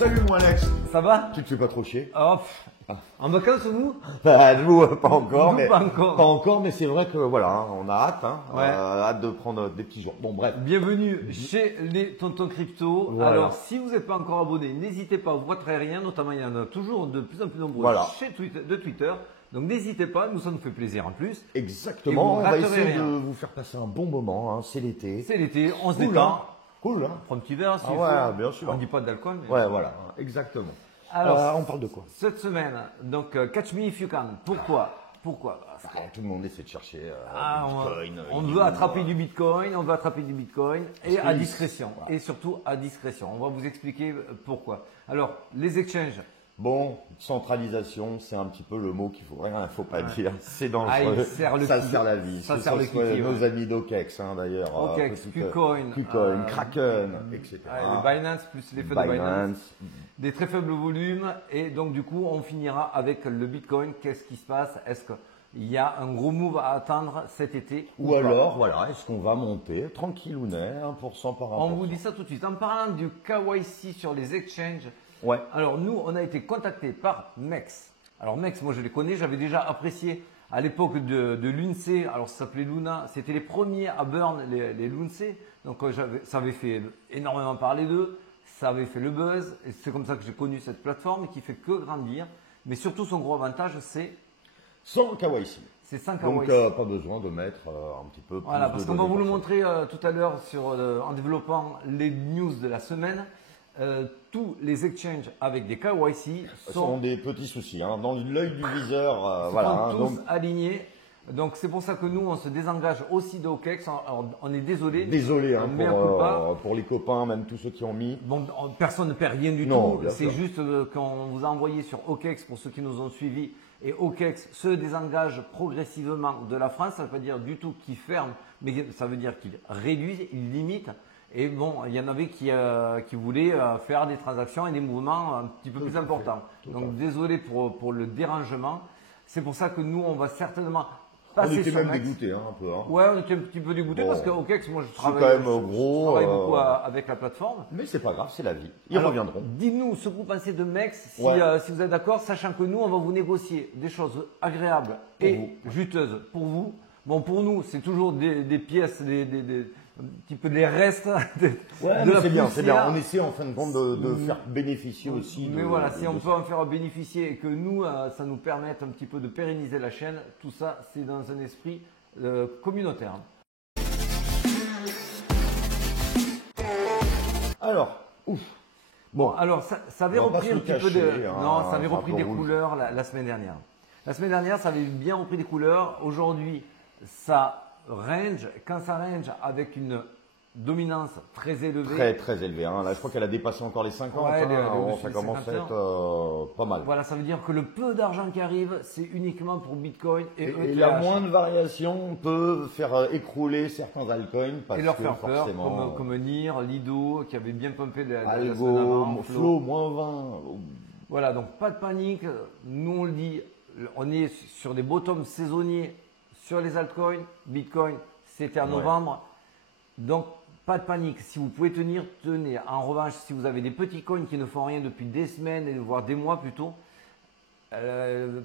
Salut mon Alex. Ça va? Tu te fais pas trop chier? En vacances vous? Bah, nous, pas encore, Nous, mais pas encore. pas encore, mais c'est vrai que voilà, hein, on a hâte, Ouais. hâte de prendre des petits jours. Bon, bref. Bienvenue chez les Tontons Crypto. Voilà. Alors, si vous n'êtes pas encore abonné, n'hésitez pas, vous raterez rien. Notamment, il y en a toujours de plus en plus nombreux Voilà. chez Twitter. Donc, n'hésitez pas, nous, ça nous fait plaisir en plus. Exactement. Et vous On va raterez essayer rien. de vous faire passer un bon moment. Hein, c'est l'été. C'est l'été, on se Cool, détend. hein. Cool, hein. On prend un petit verre, si Ah il ouais, faut. bien sûr. On ne dit pas d'alcool, mais... Ouais, voilà. Exactement. Alors, on parle de quoi? cette semaine, donc, Catch Me If You Can. Pourquoi? Parce que Tout le monde essaie de chercher Bitcoin. on veut attraper du Bitcoin, et Parce à que- discrétion. voilà. Et surtout à discrétion. On va vous expliquer pourquoi. Alors, les exchanges. Bon, centralisation, c'est un petit peu le mot qu'il faut pas dire. C'est dangereux. il sert le ça kiki. sert la vie. Ça Que sert ce le soit kiki, nos ouais. amis d'OKEx, hein, d'ailleurs. OKEx, petite, KuCoin, KuCoin, Kraken, etc. Binance plus l'effet de Binance. Binance. Des très faibles volumes. Et donc, du coup, on finira avec le Bitcoin. Qu'est-ce qui se passe? Est-ce qu'il y a un gros move à attendre cet été? Ou pas alors, voilà, est-ce qu'on va monter tranquillounet, 1% par 1%? On vous dit ça tout de suite. En parlant du KYC sur les exchanges, Ouais. alors nous, on a été contacté par MEX. Alors MEX, moi je les connais, j'avais déjà apprécié à l'époque de l'UNC, alors ça s'appelait Luna, c'était les premiers à burn les l'UNC, donc ça avait fait énormément parler d'eux, ça avait fait le buzz, et c'est comme ça que j'ai connu cette plateforme qui fait que grandir, mais surtout son gros avantage Sans KYC. c'est 5 Donc, KYC. pas besoin de mettre un petit peu plus Voilà, de parce qu'on va vous le données montrer tout à l'heure en développant les news de la semaine. Tous les exchanges avec des KYC Ce sont des petits soucis. Hein. Dans l'œil du viseur, sont voilà. Hein, tous donc, alignés. Donc c'est pour ça que nous, on se désengage aussi de OKEx. On est désolé. désolé hein, Mais un coup pas. pour les copains, même tous ceux qui ont mis. Bon, personne ne perd rien du Non, tout. bien C'est sûr. juste qu'on vous a envoyé sur OKEx pour ceux qui nous ont suivis. Et OKEx se désengage progressivement de la France. Ça ne veut pas dire du tout qu'il ferme, mais ça veut dire qu'il réduit, il limite. Et bon, il y en avait qui voulaient faire des transactions et des mouvements un petit peu plus importants. Donc désolé pour le dérangement. C'est pour ça que nous, on va certainement On passer était sur même Max. dégoûtés hein, un peu. Hein. Ouais, on était un petit peu dégoûtés Bon. parce que OKEx, moi je C'est travaille, quand même gros, je travaille beaucoup avec la plateforme. Mais c'est pas grave, c'est la vie. Ils Alors, reviendront. Dites-nous ce que vous pensez de MEX, si, Ouais. si vous êtes d'accord, sachant que nous, on va vous négocier des choses agréables et vous. juteuses pour vous. Bon, pour nous, c'est toujours des pièces, un petit peu des restes Ouais, de mais la c'est bien, c'est bien. poussière. On essaie en fin de compte de faire bénéficier aussi. Mais de- voilà, de- si on de peut en faire bénéficier et que nous, ça nous permette un petit peu de pérenniser la chaîne, tout ça, c'est dans un esprit communautaire. Alors, ouf. Bon, alors ça avait On va pas repris se un le petit peu cacher, de. hein, Non, ça avait un repris peu des rouge. couleurs la semaine dernière. La semaine dernière, ça avait bien repris des couleurs. Aujourd'hui, ça range. Quand ça range avec une dominance très élevée, Très très élevé. Hein. Là, je crois qu'elle a dépassé encore les 50. Ouais, elle est hein. au-dessus Ça des commence à 50. être pas mal. voilà, ça veut dire que le peu d'argent qui arrive, c'est uniquement pour Bitcoin et Et ETH. la moindre variation peut faire écrouler certains altcoins parce Et leur que faire peur, forcément, comme NIR, Lido, qui avait bien pumpé la semaine Algo, avant, Flow, moins 20. Voilà, donc pas de panique. Nous, on le dit, on est sur des bottoms saisonniers sur les altcoins. Bitcoin, c'était en Ouais. novembre. Donc, pas de panique. Si vous pouvez tenir, tenez. En revanche, si vous avez des petits coins qui ne font rien depuis des semaines, voire des mois plutôt,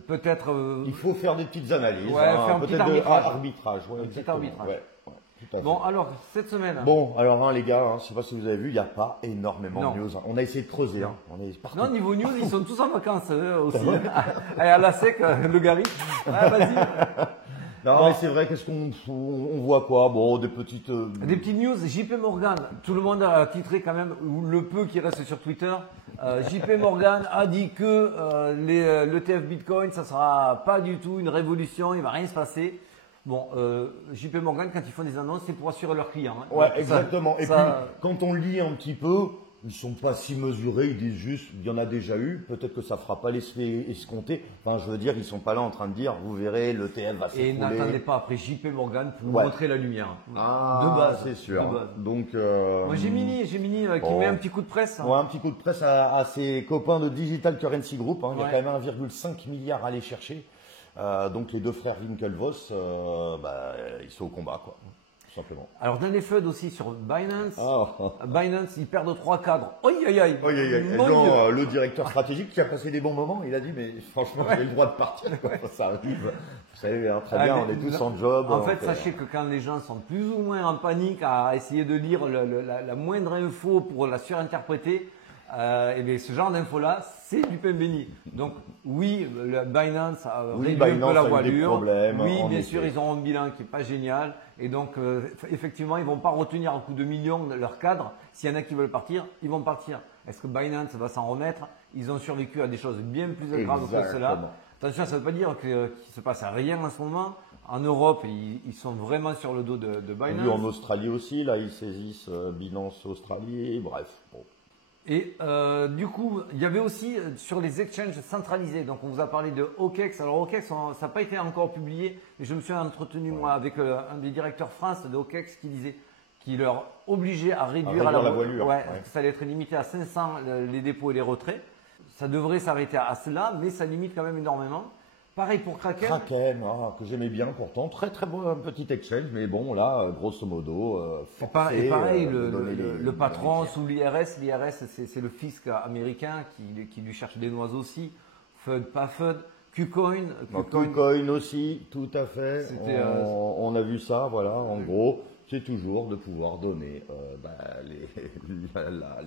peut-être. Il faut faire des petites analyses. Ouais, faire un petit peut-être de arbitrage. arbitrage. Ouais, Un petit exactement. arbitrage. Ouais, ouais, tout à fait. Bon, alors, cette semaine. Bon, alors les gars, je sais pas si vous avez vu, il n'y a pas énormément Non. de news. On a essayé de creuser. Hein. On est partout. Non, niveau news, ils sont tous en vacances aussi. Allez, à la sec, le Gary. Ouais, vas-y. Non, Bon. mais c'est vrai, qu'est-ce on voit quoi? Bon, des petites. Des petites news, JP Morgan, tout le monde a titré quand même, ou le peu qui reste sur Twitter, JP Morgan a dit que l'ETF Bitcoin, ça sera pas du tout une révolution, il va rien se passer. Bon, JP Morgan, quand ils font des annonces, c'est pour assurer leurs clients. Hein. Ouais, Donc, ça- exactement. Et ça- puis, quand on lit un petit peu, ils sont pas si mesurés, ils disent juste, il y en a déjà eu, peut-être que ça fera pas l'effet escompté. Enfin, je veux dire, ils sont pas là en train de dire, vous verrez, le TF va Et n'attendez s'écrouler. pas après JP Morgan pour Ouais. montrer la lumière. Ah, de base, c'est sûr. de base. Donc, Moi, Gemini qui bon. met un petit coup de presse. ouais, un petit coup de presse à ses copains de Digital Currency Group. Hein. Il y a Ouais. quand même 1,5 milliard à aller chercher. Donc, les deux frères Winklevoss, ils sont au combat, quoi. simplement. Alors, dans les FUD aussi sur Binance, Ah. Binance, ils perdent 3 cadres. Aïe, aïe, aïe. Oui, Mon Dieu. le directeur stratégique qui a passé des bons moments, il a dit mais franchement j'ai le droit de partir, quoi. Ça arrive. Vous savez hein, très bien, Ah, on est mais tous en job. En fait, sachez que quand les gens sont plus ou moins en panique à essayer de lire la moindre info pour la surinterpréter, et bien, ce genre d'infos-là, c'est du pain béni. Donc, oui, le Binance a réduit un peu la Binance a eu des voilure. problèmes, Oui, en bien effet. sûr, ils ont un bilan qui n'est pas génial. Et donc, effectivement, ils ne vont pas retenir un coup de millions leur cadre. S'il y en a qui veulent partir, ils vont partir. Est-ce que Binance va s'en remettre? Ils ont survécu à des choses bien plus graves que cela. Exactement. Attention, ça ne veut pas dire qu'il ne se passe rien en ce moment. En Europe, ils sont vraiment sur le dos de On a vu en Binance. Australie aussi, là ils saisissent Binance Australie, bref. Bon. Et du coup, il y avait aussi sur les exchanges centralisés. Donc, on vous a parlé de OKEx. Alors, OKEx, ça n'a pas été encore publié, mais je me suis entretenu moi avec un des directeurs France de OKEx qui disait qu'il leur obligeait à réduire réduire la voilure, Ouais, ouais. que ça allait être limité à 500 les dépôts et les retraits. Ça devrait s'arrêter à cela, mais ça limite quand même énormément. Pareil pour Kraken. Kraken, que j'aimais bien pourtant, très très bon petit exchange, mais bon là, grosso modo, Et forcé, pareil, de donner le patron sous l'IRS, c'est le fisc américain qui lui cherche des noises aussi. FUD, pas FUD. KuCoin. KuCoin aussi, tout à fait. C'était, On a vu ça, voilà, en gros, c'est toujours de pouvoir donner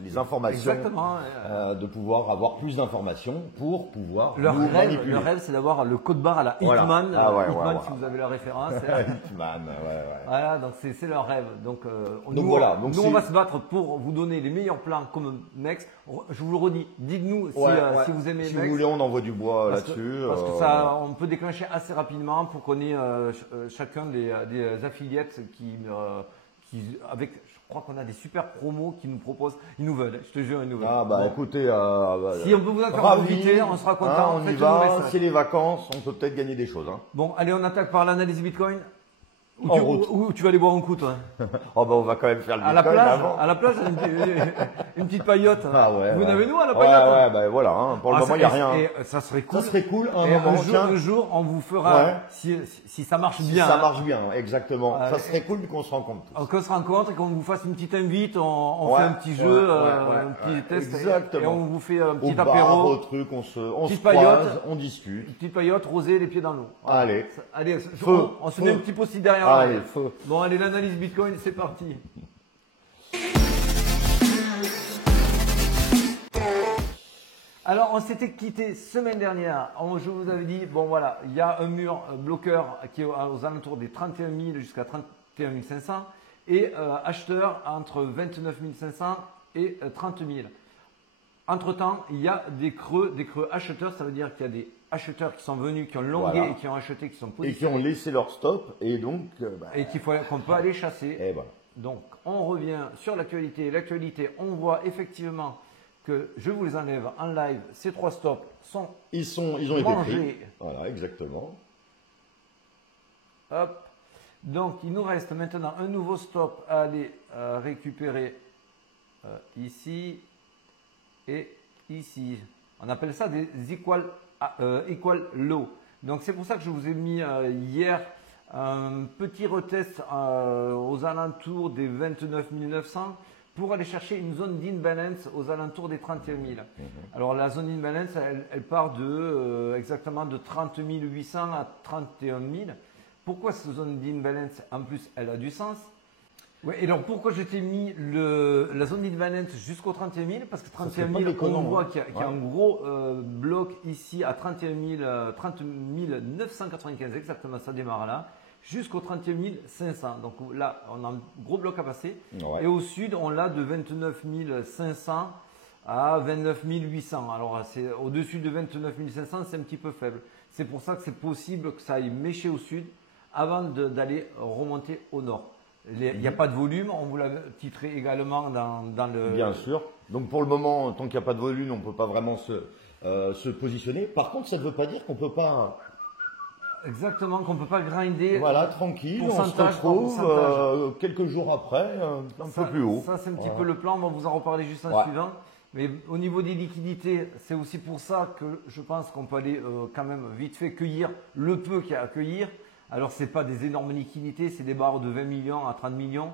les informations, Exactement. de pouvoir avoir plus d'informations pour pouvoir Leur nous rêve, manipuler. leur rêve, c'est d'avoir le code barre à la Voilà. Hitman. Ah ouais, Hitman, ouais, si ouais. vous avez la référence. Hitman, ouais. Voilà, donc c'est leur rêve. Donc, nous, voilà, donc nous c'est- on va se battre pour vous donner les meilleurs plans comme Mex. Je vous le redis, dites-nous si, Ouais, si vous aimez si Mex. vous voulez, on envoie du bois Parce que- là-dessus. Parce que ça, on peut déclencher assez rapidement pour qu'on ait chacun des affiliates avec, je crois qu'on a des super promos qui nous proposent. Ils nous veulent, je te jure, ils nous veulent. Ah bah Bon. écoutez, Si on peut vous en faire ravi, profiter, on sera content. on y Faites-nous va, message. c'est les vacances, on peut peut-être gagner des choses. Hein. Bon, allez, on attaque par l'analyse Bitcoin. En route. Où tu vas aller boire un coup, toi? Oh bah on va quand même faire le À la Bitcoin plage, avant. à la plage, une petite paillote. Ah ouais. Vous ouais. n'avez nous à la Ouais, paillote? ouais, bah voilà, hein. Pour le moment il n'y a rien. Et ça serait cool. Ça serait cool un Et moment, tiens, un jour, on vous fera, Ouais. si ça marche si bien, ça marche bien, exactement. Ouais. Ça serait cool qu'on se rencontre tous. qu'on se rencontre et qu'on vous fasse une petite invite, on Ouais, fait un petit ouais, jeu, ouais, un petit ouais, test, exactement. et on vous fait un Au petit bar, apéro, au truc, on se Petite croise, paillote. on discute. une petite paillote, rosée, les pieds dans l'eau. Voilà. Allez. Allez, Feu, on se feu. met un petit post-it derrière. Allez, là. feu. Bon, allez, l'analyse Bitcoin, c'est parti. Alors, on s'était quitté semaine dernière. Je vous avais dit, bon voilà, il y a un mur bloqueur qui est aux alentours des 31 000 jusqu'à 31 500 et acheteur entre 29 500 et 30 000. Entre-temps, il y a des creux acheteurs. Ça veut dire qu'il y a des acheteurs qui sont venus, qui ont longué Voilà. et qui ont acheté, qui sont Et qui positionnés ont laissé leur stop et donc et qu'on peut aller chasser. eh ben, Donc, on revient sur l'actualité. L'actualité, on voit effectivement que je vous les enlève en live. Ces 3 stops sont ils ont été mangés. pris. Voilà, exactement. Hop. Donc, il nous reste maintenant un nouveau stop à aller récupérer ici et ici. On appelle ça des equal low. Donc, c'est pour ça que je vous ai mis hier un petit retest aux alentours des 29 900 pour aller chercher une zone d'imbalance aux alentours des 31 000. Alors la zone d'imbalance, elle part exactement de 30 800 à 31 000. Pourquoi cette zone d'imbalance, en plus, elle a du sens? Ouais, et alors pourquoi je t'ai mis la zone d'imbalance jusqu'au 31 000? Parce que 31 serait pas 000, on déconnant, voit hein. qu'il y a un gros bloc ici à 30 995 exactement, ça démarre là, jusqu'au 31 500. Donc là, on a un gros bloc à passer. Ouais. Et au sud, on l'a de 29 500 à 29 800. Alors c'est au-dessus de 29 500, c'est un petit peu faible. C'est pour ça que c'est possible que ça aille mécher au sud avant d'aller remonter au nord. Il n'y a pas de volume, on vous l'a titré également dans le… Bien sûr. Donc pour le moment, tant qu'il n'y a pas de volume, on ne peut pas vraiment se positionner. Par contre, ça ne veut pas dire qu'on ne peut pas… Exactement, qu'on ne peut pas grinder. Voilà, tranquille, on se Pourcentage par retrouve pourcentage. quelques jours après, un Ça, peu plus haut. Ça, c'est un petit Voilà. peu le plan. On va vous en reparler juste en Ouais. suivant. Mais au niveau des liquidités, c'est aussi pour ça que je pense qu'on peut aller quand même vite fait cueillir le peu qu'il y a à cueillir. Alors, ce n'est pas des énormes liquidités, c'est des barres de 20 millions à 30 millions,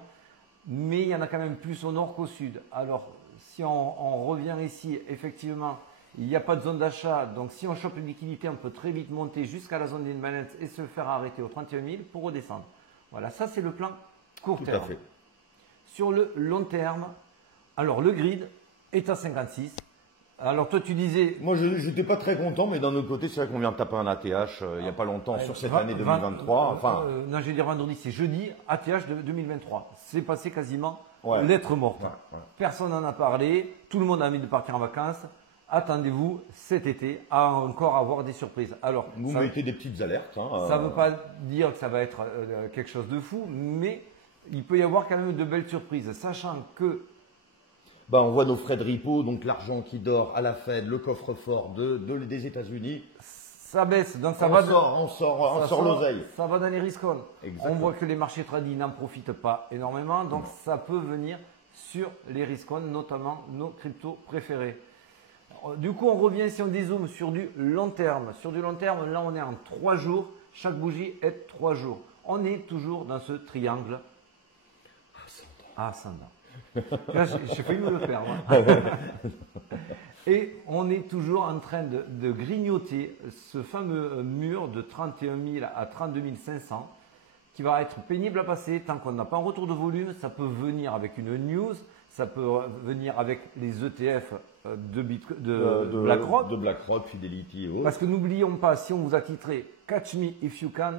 mais il y en a quand même plus au nord qu'au sud. Alors, si on revient ici, effectivement, il n'y a pas de zone d'achat. Donc, si on chope une liquidité, on peut très vite monter jusqu'à la zone d'imbalance et se faire arrêter aux 31 000 pour redescendre. Voilà, ça, c'est le plan court terme. Tout à fait. Sur le long terme, alors le grid est à 56. Alors, toi, tu disais. Moi, je n'étais pas très content, mais d'un autre côté, c'est vrai qu'on vient de taper un ATH il n'y a pas longtemps sur cette année 2023. Enfin, non, je vais dire vendredi, c'est jeudi, ATH de 2023. C'est passé quasiment Ouais. lettre morte. Ouais. Personne n'en a parlé, tout le monde a envie de partir en vacances. Attendez-vous cet été à encore avoir des surprises. Alors, vous ça mettez des petites alertes. ne veut pas dire que ça va être quelque chose de fou, mais il peut y avoir quand même de belles surprises, sachant que on voit nos frais de repo, donc l'argent qui dort à la Fed, le coffre-fort des États-Unis. ça baisse, donc On sort l'oseille. Ça va dans les riscons. Exactement. On voit que les marchés tradis n'en profitent pas énormément, donc ça peut venir sur les riscons, notamment nos cryptos préférés. Du coup, on revient si on dézoome sur du long terme. Sur du long terme, là, on est en 3 jours. Chaque bougie est 3 jours. On est toujours dans ce triangle ascendant. Là, j'ai failli me le faire. Et on est toujours en train de grignoter ce fameux mur de 31 000 à 32 500 qui va être pénible à passer tant qu'on n'a pas un retour de volume. Ça peut venir avec une news, ça peut venir avec les ETF de BlackRock. De BlackRock, Fidelity et autres. Parce que n'oublions pas, si on vous a titré Catch Me If You Can,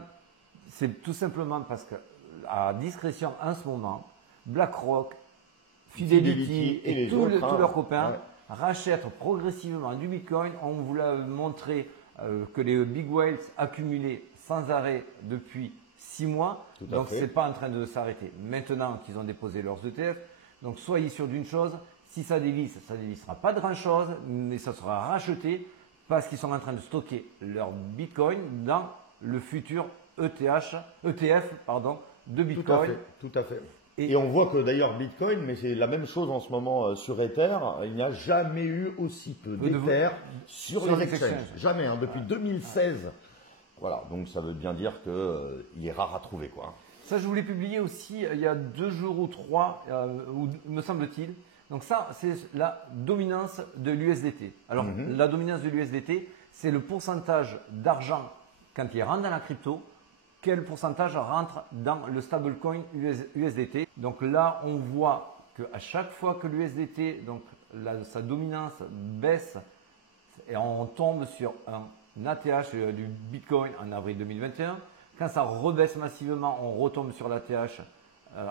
c'est tout simplement parce que à discrétion en ce moment, BlackRock, Fidelity et tous leurs copains rachètent progressivement du Bitcoin. On vous l'a montré que les big whales accumulaient sans arrêt depuis 6 mois. Donc, ce n'est pas en train de s'arrêter. Maintenant qu'ils ont déposé leurs ETF, donc soyez sûr d'une chose, si ça dévisse, ça ne dévissera pas de grand-chose, mais ça sera racheté parce qu'ils sont en train de stocker leur Bitcoin dans le futur ETF de Bitcoin. Tout à fait. Et on voit que d'ailleurs Bitcoin, mais c'est la même chose en ce moment sur Ether, il n'y a jamais eu aussi peu d'Ether sur les exchanges. Jamais, depuis 2016. Voilà, donc ça veut bien dire qu'il est rare à trouver, quoi. Ça, je voulais publier aussi il y a 2 jours ou 3, me semble-t-il. Donc ça, c'est la dominance de l'USDT. Alors, la dominance de l'USDT, c'est le pourcentage d'argent quand il rentre dans la crypto, quel pourcentage rentre dans le stablecoin USDT. Donc là, on voit qu'à chaque fois que l'USDT, donc sa dominance baisse, et on tombe sur un ATH du Bitcoin en avril 2021. Quand ça rebaisse massivement, on retombe sur l'ATH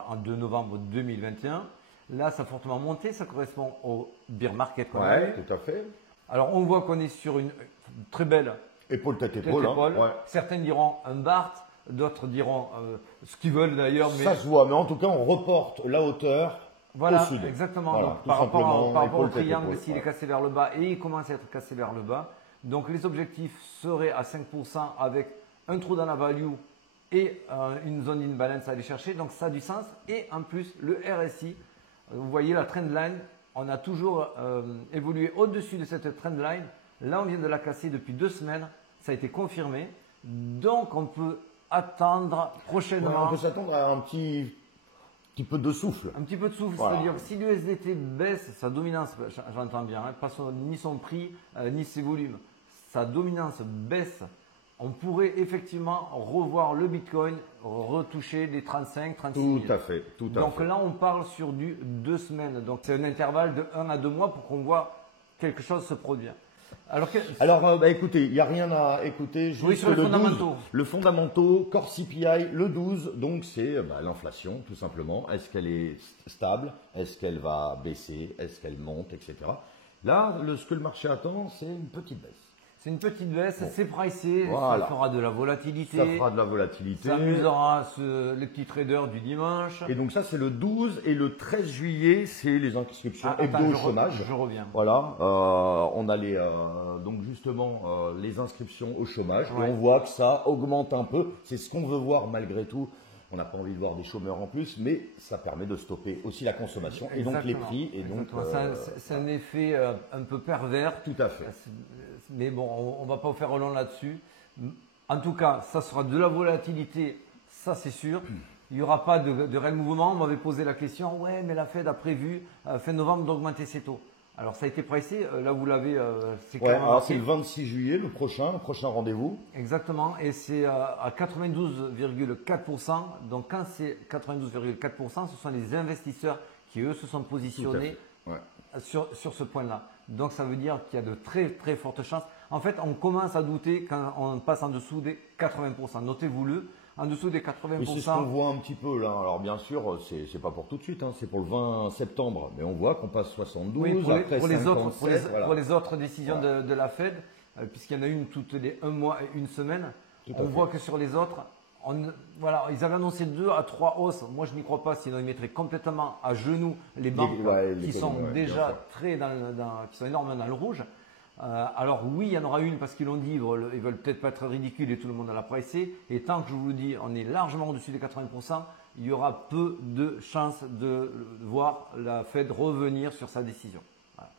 en 2 novembre 2021. Là, ça a fortement monté, ça correspond au bear market. Tout à fait. Alors, on voit qu'on est sur une très belle épaule tête épaule. Certains diront un BART, d'autres diront ce qu'ils veulent d'ailleurs. Mais ça se voit, mais en tout cas, on reporte la hauteur au sud. Exactement. Voilà, donc, par rapport au triangle, s'il est cassé vers le bas et il commence à être cassé vers le bas. Donc, les objectifs seraient à 5% avec un trou dans la value et une zone d'imbalance à aller chercher. Donc, ça a du sens. Et en plus, le RSI, vous voyez la trendline, on a toujours évolué au-dessus de cette trendline. Là, on vient de la casser depuis 2 semaines. Ça a été confirmé. Donc, on peut attendre prochainement. On peut s'attendre à un petit peu de souffle. Un petit peu de souffle, c'est-à-dire que si l'USDT baisse sa dominance, j'entends bien, pas ni son prix, ni ses volumes, sa dominance baisse, on pourrait effectivement revoir le Bitcoin retoucher les 35, 36 000. Tout à fait. Donc là, on parle sur du 2 semaines. Donc c'est un intervalle de 1 à 2 mois pour qu'on voit quelque chose se produire. Alors, écoutez, il n'y a rien à écouter. Juste sur les fondamentaux. 12, le fondamental, core CPI, le 12, donc c'est l'inflation, tout simplement. Est-ce qu'elle est stable? Est-ce qu'elle va baisser? Est-ce qu'elle monte, etc. Là, ce que le marché attend, c'est une petite baisse. C'est une petite baisse, c'est pricé, ça fera de la volatilité. Ça fera de la volatilité. Ça amusera les petits traders du dimanche. Et donc ça, c'est le 12 et le 13 juillet, c'est les inscriptions hebdo au chômage. Je reviens. Voilà, on a donc justement les inscriptions au chômage et on voit que ça augmente un peu. C'est ce qu'on veut voir malgré tout. On n'a pas envie de voir des chômeurs en plus, mais ça permet de stopper aussi la consommation et donc les prix. Et donc, c'est un effet un peu pervers. Tout à fait. Mais bon, on ne va pas faire long là-dessus. En tout cas, ça sera de la volatilité, ça c'est sûr. Il n'y aura pas de réel mouvement. On m'avait posé la question, ouais, mais la Fed a prévu fin novembre d'augmenter ses taux. Alors ça a été pricé, là vous l'avez, c'est alors c'est le 26 juillet, le prochain rendez-vous. Exactement, et c'est à 92,4%. Donc quand c'est 92,4%, ce sont les investisseurs qui eux se sont positionnés sur ce point-là. Donc ça veut dire qu'il y a de très très fortes chances. En fait, on commence à douter quand on passe en dessous des 80%. Notez-vous-le. En dessous des 80%. Mais c'est ce qu'on voit un petit peu là. Alors bien sûr, c'est pas pour tout de suite, hein. C'est pour le 20 septembre. Mais on voit qu'on passe 72, oui, après 57, pour les autres décisions de la Fed, puisqu'il y en a une toutes les 1 mois et 1 semaine, on voit que sur les autres, voilà, ils avaient annoncé 2 à 3 hausses. Moi, je n'y crois pas, sinon ils mettraient complètement à genoux les banques qui sont déjà qui sont énormément dans le rouge. Alors oui, il y en aura une parce qu'ils l'ont dit, ils veulent peut-être pas être ridicules et tout le monde l'a pricé. Et tant que je vous dis, on est largement au-dessus des 80%, il y aura peu de chances de voir la Fed revenir sur sa décision. Voilà.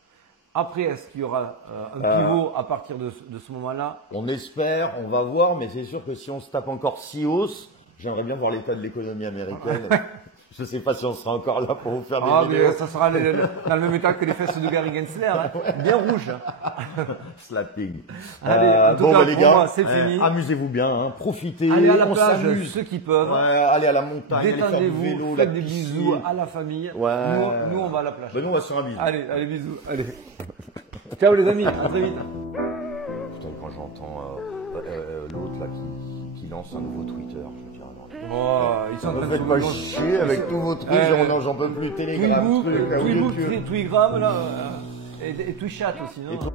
Après, est-ce qu'il y aura un pivot à partir de ce moment-là? On espère, on va voir, mais c'est sûr que si on se tape encore 6 hausses, j'aimerais bien voir l'état de l'économie américaine. Je ne sais pas si on sera encore là pour vous faire des vidéos. Mais ça sera dans le même état que les fesses de Gary Gensler, hein. Bien rouge. Slapping. Allez, bon, les gars, c'est fini. Amusez-vous bien, hein. Profitez. Allez à la plage, ceux qui peuvent. Allez à la montagne, détendez-vous, faites des bisous à la famille. Nous, on va à la plage. Ben, nous, on va sur un bisou. Allez, bisous. Allez. Ciao les amis, à très vite. Putain, quand j'entends l'autre là qui lance un nouveau Twitter, je me dis ils sont en train de pas chier avec tous vos trucs, j'en peux plus, Telegram, Tweetbook, Tweetgram là, et Twitchat aussi, non?